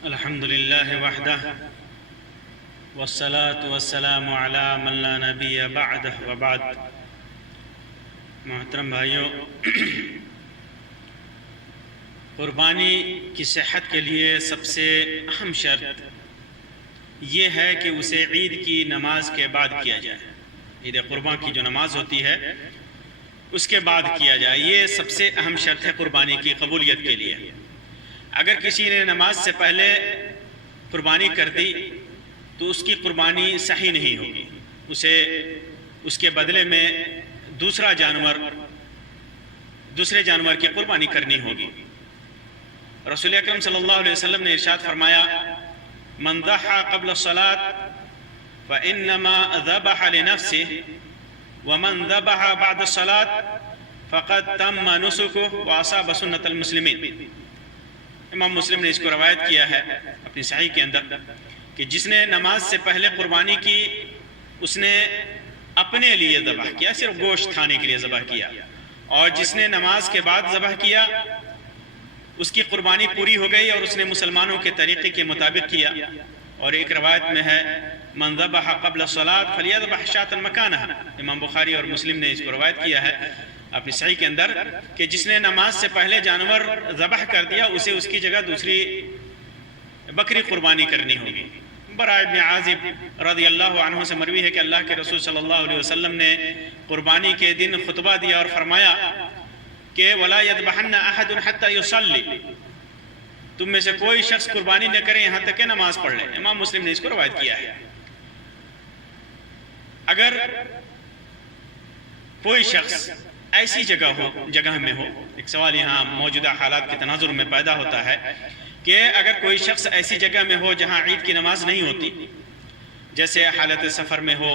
الحمد للہ وحدہ والصلاة والسلام علی من لا نبی بعدہ وبعد۔ محترم بھائیوں، قربانی کی صحت کے لیے سب سے اہم شرط یہ ہے کہ اسے عید کی نماز کے بعد کیا جائے۔ عید قربان کی جو نماز ہوتی ہے اس کے بعد کیا جائے، یہ سب سے اہم شرط ہے قربانی کی قبولیت کے لیے۔ اگر کسی نے نماز سے پہلے قربانی کر دی تو اس کی قربانی صحیح نہیں ہوگی، اسے اس کے بدلے میں دوسرے جانور کی قربانی کرنی ہوگی۔ رسول اکرم صلی اللہ علیہ وسلم نے ارشاد فرمایا، من ضحى قبل الصلاة فإنما ذبح لنفسه ومن ذبح بعد الصلاة فقد تم نسكه وأصاب سنة المسلمين۔ امام مسلم نے اس کو روایت کیا ہے اپنی صحیح کے اندر کہ جس نے نماز سے پہلے قربانی کی اس نے اپنے لیے ذبح کیا، صرف گوشت کھانے کے لیے ذبح کیا، اور جس نے نماز کے بعد ذبح کیا اس کی قربانی پوری ہو گئی اور اس نے مسلمانوں کے طریقے کے مطابق کیا۔ اور ایک روایت میں ہے من ذبح قبل الصلاة فلیذبح شاة مکانها۔ امام بخاری اور مسلم نے اس کو روایت کیا ہے اپنی صحیح کے اندر کہ جس نے نماز سے پہلے جانور ذبح کر دیا اسے اس کی جگہ دوسری بکری قربانی کرنی ہوگی۔ براء بن عازب رضی اللہ عنہ سے مروی ہے کہ اللہ کے رسول صلی اللہ علیہ وسلم نے قربانی کے دن خطبہ دیا اور فرمایا کہ وَلَا يَذْبَحَنَّ أَحَدٌ حَتَّى يُصَلِّ، تم میں سے کوئی شخص قربانی نہ کرے یہاں تک کہ نماز پڑھ لے۔ امام مسلم نے اس کو روایت کیا ہے۔ اگر کوئی شخص ایسی جگہ میں ہو، ایک سوال یہاں موجودہ حالات کے تناظر میں پیدا ہوتا ہے کہ اگر کوئی شخص ایسی جگہ میں ہو جہاں عید کی نماز نہیں ہوتی، جیسے حالت سفر میں ہو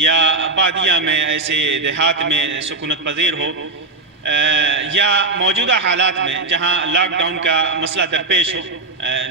یا بادیہ میں، ایسے دیہات میں سکونت پذیر ہو، یا موجودہ حالات میں جہاں لاک ڈاؤن کا مسئلہ درپیش ہو،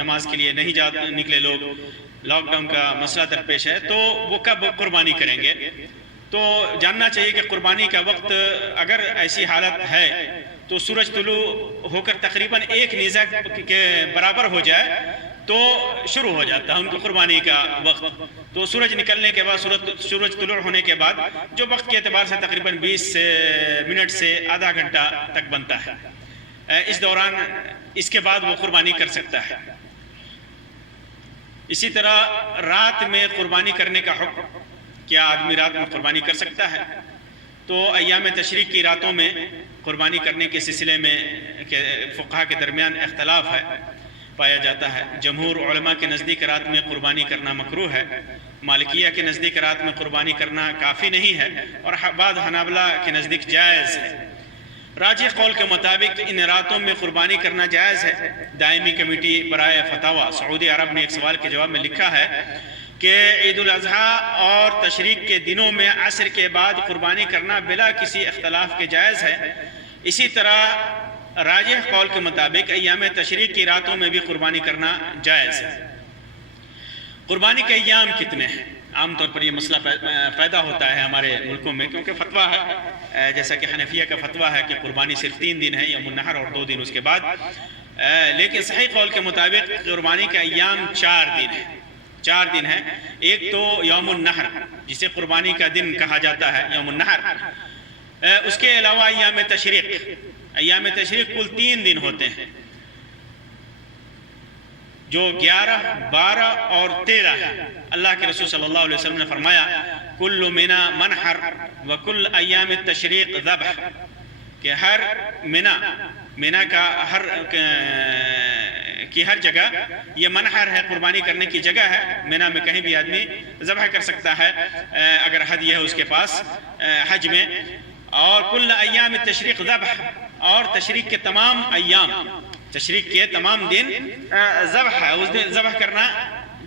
نماز کے لیے نہیں نکلے لوگ، لاک ڈاؤن کا مسئلہ درپیش ہے، تو وہ کب قربانی کریں گے؟ تو جاننا چاہیے کہ قربانی کا وقت اگر ایسی حالت ہے تو سورج طلوع ہو کر تقریباً 1 نیزہ کے برابر ہو جائے تو شروع ہو جاتا ہے ان کی قربانی کا وقت۔ تو سورج نکلنے کے بعد، سورج طلوع ہونے کے بعد جو وقت کے اعتبار سے تقریباً 20 منٹ سے آدھا گھنٹہ تک بنتا ہے، اس دوران اس کے بعد وہ قربانی کر سکتا ہے۔ اسی طرح رات میں قربانی کرنے کا حکم، کیا آدمی رات میں قربانی کر سکتا ہے؟ تو ایام تشریق کی راتوں میں قربانی کرنے کے سلسلے میں فقہاء کے درمیان اختلاف پایا جاتا ہے۔ جمہور علماء کے نزدیک رات میں قربانی کرنا مکروہ ہے، مالکیہ کے نزدیک رات میں قربانی کرنا کافی نہیں ہے، اور بعض حنابلہ کے نزدیک جائز ہے۔ راجح قول کے مطابق ان راتوں میں قربانی کرنا جائز ہے۔ دائمی کمیٹی برائے فتاوی سعودی عرب نے ایک سوال کے جواب میں لکھا ہے کہ عید الاضحیٰ اور تشریق کے دنوں میں عصر کے بعد قربانی کرنا بلا کسی اختلاف کے جائز ہے۔ اسی طرح راجح قول کے مطابق ایام تشریق کی راتوں میں بھی قربانی کرنا جائز ہے۔ قربانی کے ایام کتنے ہیں؟ عام طور پر یہ مسئلہ پیدا ہوتا ہے ہمارے ملکوں میں، کیونکہ فتویٰ ہے جیسا کہ حنفیہ کا فتویٰ ہے کہ قربانی صرف 3 دن ہے، یوم النحر اور 2 دن اس کے بعد، لیکن صحیح قول کے مطابق قربانی کا ایام 4 دن ہے۔ 4 دن ہے۔ ایک تو یوم النحر جسے قربانی کا دن کہا جاتا ہے، یوم النحر۔ اس کے علاوہ ایام تشریق کل 3 دن ہوتے ہیں، جو 11، 12 اور 13 ہے۔ اللہ کے رسول صلی اللہ علیہ وسلم نے فرمایا کل منا منحر وکل ایام التشریق ذبح، کہ ہر منا کا ہر جگہ یہ منحر ہے، قربانی کرنے کی جگہ ہے، منا میں کہیں بھی آدمی ذبح کر سکتا ہے اگر ہدیہ ہے اس کے پاس حج میں، اور کل ایام التشریق ذبح، اور تشریق کے تمام ایام، تشریق کے تمام دن ذبح ہے، اس دن ذبح کرنا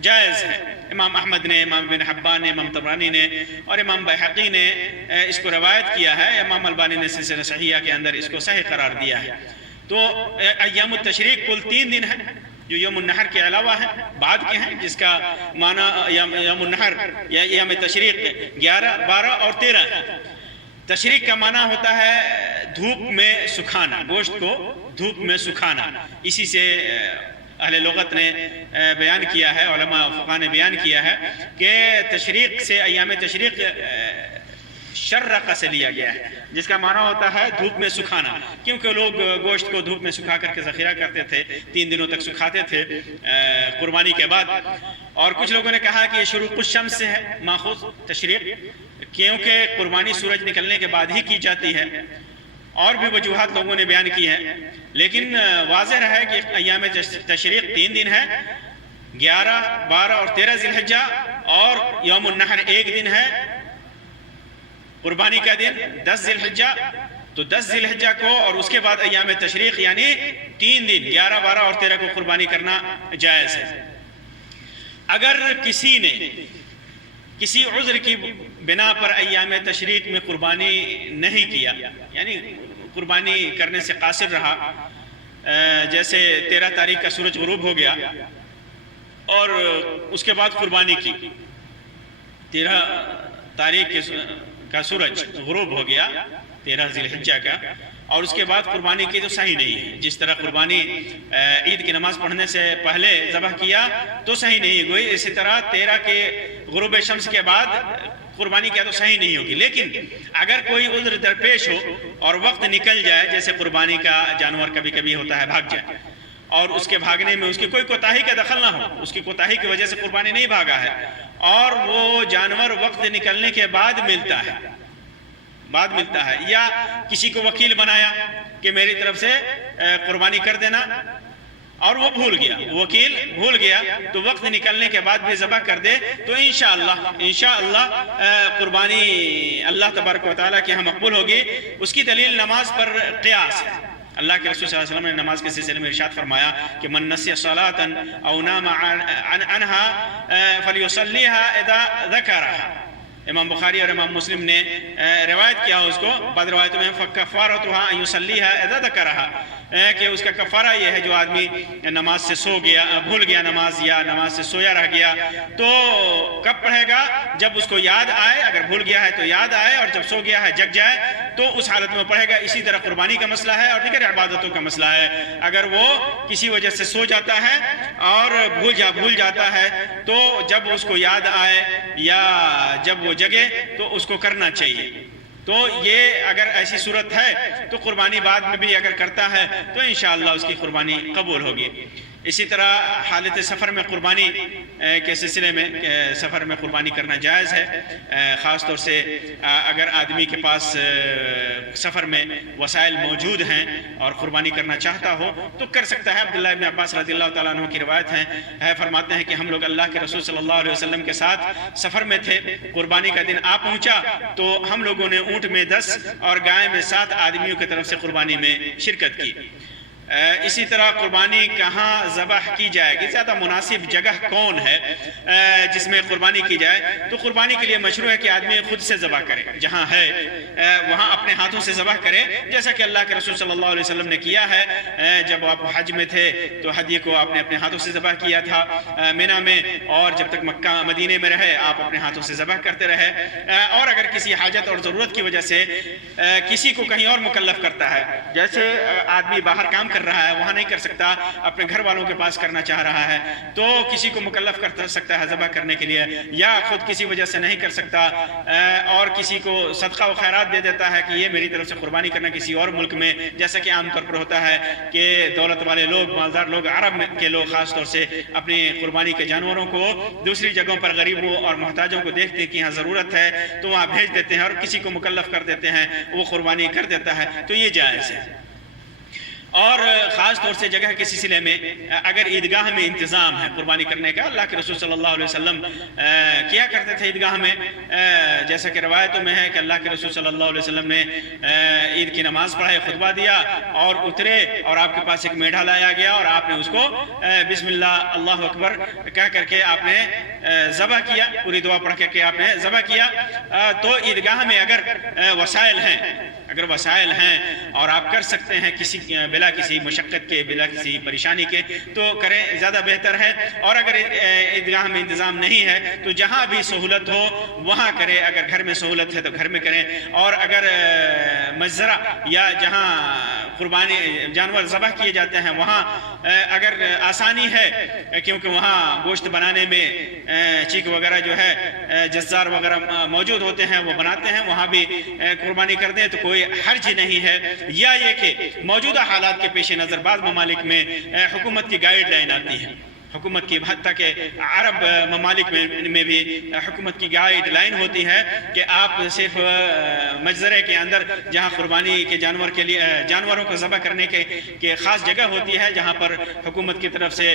جائز ہے۔ امام احمد نے، امام بن حبان نے، امام طبرانی نے اور امام بیہقی نے اس کو روایت کیا ہے، امام البانی نے سلسلہ صحیحہ کے اندر اس کو صحیح قرار دیا ہے۔ تو ایام التشریق کل 3 دن ہیں جو یوم النحر کے علاوہ ہیں، بعد کے ہیں، جس کا معنی یوم النحر یا ایام تشریق 11، 12 اور 13 ہے۔ تشریق کا معنی ہوتا ہے دھوپ میں سکھانا، گوشت کو دھوپ میں سکھانا، اسی سے اہل لغت نے بیان کیا ہے، علماء و فقہاء نے بیان کیا ہے کہ تشریق سے ایام تشریق شرق سے لیا گیا ہے، جس کا معنی ہوتا ہے دھوپ میں سکھانا، کیونکہ لوگ گوشت کو دھوپ میں سکھا کر کے ذخیرہ کرتے تھے، 3 دنوں تک سکھاتے تھے قربانی کے بعد۔ اور کچھ لوگوں نے کہا کہ یہ شروق الشمس سے ہے ماخوذ تشریق، کیونکہ قربانی سورج نکلنے کے بعد ہی کی جاتی ہے۔ اور بھی وجوہات لوگوں نے بیان کی ہیں، لیکن واضح ہے کہ ایام تشریق 3 دن ہے، 11، 12 اور 13 ذی الحجہ، اور یوم النحر 1 دن ہے قربانی کا دن 10 ذی الحجہ۔ تو 10 ذی الحجہ کو اور اس کے بعد ایام تشریق یعنی 3 دن 11، 12 اور 13 کو قربانی کرنا جائز ہے۔ اگر کسی نے کسی عذر کی بنا پر ایام تشریق میں قربانی نہیں کیا، یعنی قربانی کرنے سے قاصر رہا، جیسے 13 تاریخ کا سورج غروب ہو گیا اور اس کے بعد قربانی کی، 13 تاریخ کا سورج غروب ہو گیا 13 ذی الحجہ کا، اور اس کے بعد قربانی کی تو صحیح نہیں ہے۔ جس طرح قربانی عید کی نماز پڑھنے سے پہلے ذبح کیا تو صحیح نہیں ہوئی، اسی طرح 13 کے غروب شمس کے بعد قربانی کیا تو صحیح نہیں ہوگی۔ لیکن اگر کوئی عذر درپیش ہو اور وقت نکل جائے، جیسے قربانی کا جانور کبھی کبھی ہوتا ہے بھاگ جائے، اور اس کے بھاگنے میں اس کی کوئی کوتاہی کا دخل نہ ہو، اس کی کوتاہی کی وجہ سے قربانی نہیں بھاگا ہے، اور وہ جانور وقت نکلنے کے بعد ملتا ہے یا کسی کو وکیل بنایا کہ میری طرف سے قربانی کر دینا، اور وہ بھول گیا، وکیل بھول گیا، تو وقت نکلنے کے بعد بھی ذبح کر دے تو انشاءاللہ قربانی اللہ تبارک و تعالیٰ کی ہم مقبول ہوگی۔ اس کی دلیل نماز پر قیاس ہے۔ اللہ کے رسول صلی اللہ علیہ وسلم نے نماز کے سلسلے میں ارشاد فرمایا کہ من نسی صلاة او نام عنها فلیصلیها اذا ذکرها۔ امام بخاری اور امام مسلم نے روایت کیا اس کو، بعض روایتوں میں فکفارتها ان یصلیها اذا ذکرها، کہ اس کا کفارہ یہ ہے جو آدمی نماز سے سو گیا، بھول گیا نماز، یا نماز سے سویا رہ گیا، تو کب پڑھے گا؟ جب اس کو یاد آئے، اگر بھول گیا ہے تو یاد آئے، اور جب سو گیا ہے جگ جائے تو اس حالت میں پڑھے گا۔ اسی طرح قربانی کا مسئلہ ہے اور دیگر عبادتوں کا مسئلہ ہے، اگر وہ کسی وجہ سے سو جاتا ہے اور بھول جاتا ہے تو جب اس کو یاد آئے یا جب وہ جگے تو اس کو کرنا چاہیے۔ تو یہ اگر ایسی صورت ہے تو قربانی بعد میں بھی اگر کرتا ہے تو انشاءاللہ اس کی قربانی قبول ہوگی۔ اسی طرح حالت سفر میں قربانی کے سلسلے میں سفر میں قربانی کرنا جائز ہے، خاص طور سے اگر آدمی کے پاس سفر میں وسائل موجود ہیں اور قربانی کرنا چاہتا ہو تو کر سکتا ہے۔ عبداللہ ابن عباس رضی اللہ تعالیٰ عنہ کی روایت ہے، فرماتے ہیں کہ ہم لوگ اللہ کے رسول صلی اللہ علیہ وسلم کے ساتھ سفر میں تھے، قربانی کا دن آ پہنچا تو ہم لوگوں نے اونٹ میں 10 اور گائے میں 7 آدمیوں کی طرف سے قربانی میں شرکت کی۔ اسی طرح قربانی کہاں ذبح کی جائے گی، زیادہ مناسب جگہ کون ہے جس میں قربانی کی جائے؟ تو قربانی کے لیے مشروع ہے کہ آدمی خود سے ذبح کرے، جہاں ہے وہاں اپنے ہاتھوں سے ذبح کرے، جیسا کہ اللہ کے رسول صلی اللہ علیہ وسلم نے کیا ہے۔ جب آپ حج میں تھے تو ہدیے کو آپ نے اپنے ہاتھوں سے ذبح کیا تھا مینا میں، اور جب تک مکہ مدینے میں رہے آپ اپنے ہاتھوں سے ذبح کرتے رہے۔ اور اگر کسی حاجت اور ضرورت کی وجہ سے کسی کو کہیں اور مکلف کرتا ہے، جیسے آدمی باہر کام کر رہا ہے وہاں نہیں کر سکتا، اپنے گھر والوں کے پاس کرنا چاہ رہا ہے، تو کسی کو مکلف کر سکتا ہے ذبح کرنے کے لیے، یا خود کسی وجہ سے نہیں کر سکتا اور کسی کو صدقہ و خیرات دے دیتا ہے کہ یہ میری طرف سے قربانی کرنا کسی اور ملک میں، جیسا کہ عام طور پر ہوتا ہے کہ دولت والے لوگ، مالدار لوگ، عرب کے لوگ خاص طور سے اپنی قربانی کے جانوروں کو دوسری جگہوں پر غریبوں اور محتاجوں کو دیکھتے ہیں کہ یہاں ضرورت ہے تو وہاں بھیج دیتے ہیں اور کسی کو مکلف کر دیتے ہیں، وہ قربانی کر دیتا ہے، تو یہ جائز ہے۔ اور خاص طور سے جگہ کے سلسلے میں اگر عیدگاہ میں انتظام ہے قربانی کرنے کا، اللہ کے رسول صلی اللہ علیہ وسلم کیا کرتے تھے عیدگاہ میں، جیسا کہ روایتوں میں ہے کہ اللہ کے رسول صلی اللہ علیہ وسلم نے عید کی نماز پڑھائے، خطبہ دیا اور اترے، اور آپ کے پاس ایک میڈھا لایا گیا اور آپ نے اس کو بسم اللہ اللہ اکبر کہہ کر کے آپ نے ذبح کیا، پوری دعا پڑھ کر کے آپ نے ذبح کیا۔ تو عیدگاہ میں اگر وسائل ہیں اور آپ کر سکتے ہیں بلا کسی مشقت کے، بلا کسی پریشانی کے، تو کریں، زیادہ بہتر ہے۔ اور اگر عیدگاہ میں انتظام نہیں ہے تو جہاں بھی سہولت ہو وہاں کریں، اگر گھر میں سہولت ہے تو گھر میں کریں، اور اگر مجزرہ یا جہاں قربانی جانور ذبح کیے جاتے ہیں وہاں اگر آسانی ہے کیونکہ وہاں گوشت بنانے میں چیک وغیرہ جو ہے جزار وغیرہ موجود ہوتے ہیں وہ بناتے ہیں، وہاں بھی قربانی کر دیں تو کوئی حرج نہیں ہے۔ یا یہ کہ موجودہ حالات کے پیش نظر بعض ممالک میں حکومت کی گائیڈ لائن آتی ہے، حکومت کی حتیٰ کہ عرب ممالک میں بھی حکومت کی گائیڈ لائن ہوتی ہے کہ آپ صرف مجزرے کے اندر جہاں قربانی کے جانور کے لیے جانوروں کو ذبح کرنے کے خاص جگہ ہوتی ہے جہاں پر حکومت کی طرف سے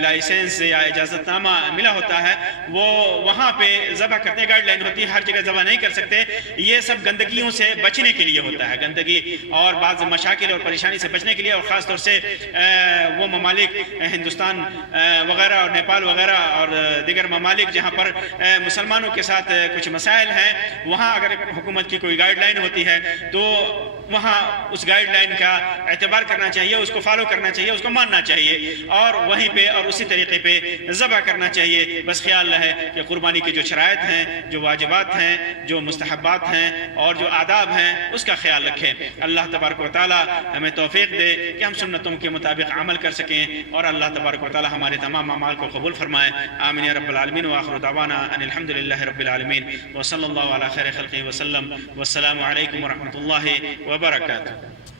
لائسنس یا اجازت نامہ ملا ہوتا ہے وہ وہاں پہ ذبح کرنے گائیڈ لائن ہوتی ہے، ہر جگہ ذبح نہیں کر سکتے۔ یہ سب گندگیوں سے بچنے کے لیے ہوتا ہے، گندگی اور بعض مشاکل اور پریشانی سے بچنے کے لیے، اور خاص طور سے وہ ممالک ہندوستان وغیرہ اور نیپال وغیرہ اور دیگر ممالک جہاں پر مسلمانوں کے ساتھ کچھ مسائل ہیں وہاں اگر حکومت کی کوئی گائیڈ لائن ہوتی ہے تو وہاں اس گائیڈ لائن کا اعتبار کرنا چاہیے، اس کو فالو کرنا چاہیے، اس کو ماننا چاہیے اور وہیں پہ اور اسی طریقے پہ ذبح کرنا چاہیے۔ بس خیال رہے کہ قربانی کی جو شرائط ہیں، جو واجبات ہیں، جو مستحبات ہیں اور جو آداب ہیں اس کا خیال رکھیں۔ اللہ تبارک و تعالی ہمیں توفیق دے کہ ہم سنتوں کے مطابق عمل کر سکیں اور اللہ تبارک و تعالی ہمارے تمام اعمال کو قبول فرمائے۔ آمین یا رب العالمین، وآخر دعوانا ان الحمدللہ رب العالمین، وصلی اللہ علی خیر خلقہ وسلم، والسلام علیکم ورحمۃ اللہ وبرکاتہ۔